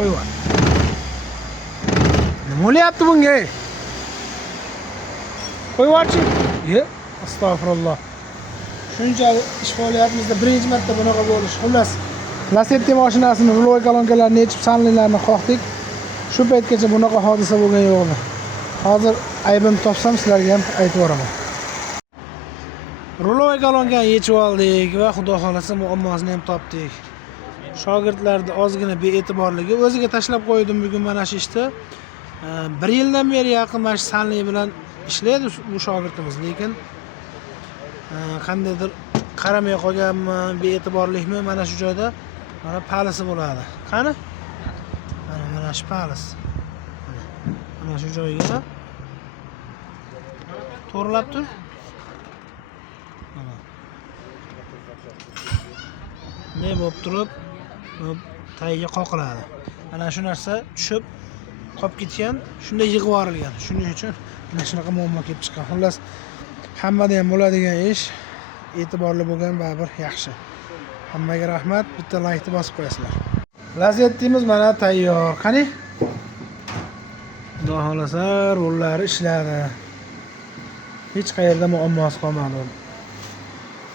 qo'yib. Nima bo'lyapti bunga? Qo'yib-chi. Astagfirullah. Shunchalik ish faoliyatimizda birinchi marta bunaqa bo'lish. Xullas, Lacetti mashinasini ruloy kolonkalarni yechib sanlilarni qoqdik. Shu paytgacha bunaqa hodisa bo'lgan yo'q. Hozir aybim topsam sizlarga ham aytib boraman. Ruloy kolonkani yechib oldik va xudo xolasa muammosini ham topdik. Shogirdlarning ozgina bee'tiborligi o'ziga tashlab qo'ydim bugun mana shu ishni. 1 yildan beri yaqin mana shu sanli bilan ishlaydi bu shogirdimiz, lekin qandaydir qaramay qolganmi, bee'tiborlikmi mana shu joyda mana palisi bo'ladi. Qani? Mana shu palis. Mana shu joyga to'g'rilab tur. Ne bo'lib turib, tagiga qoqiladi. Mana shu narsa tushib qolib ketgan, shunday yig'ib yuborilgan. Shuning uchun mana shunaqa muammo kelib chiqqan. Xullas, hammada ham bo'ladigan ish, e'tiborli bo'lgan baribir yaxshi. Hammaga rahmat, bitta laykni bosib qo'yasizlar. Lazettimiz mana tayyor. Qani? Xudo xolasa rollari ishladi. Hech qayerda muammosi qolmadi.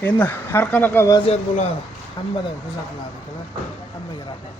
Endi har qanaqa vaziyat bo'ladi. Hammadan kuzatiladi, akalar. Hammaga rahmat.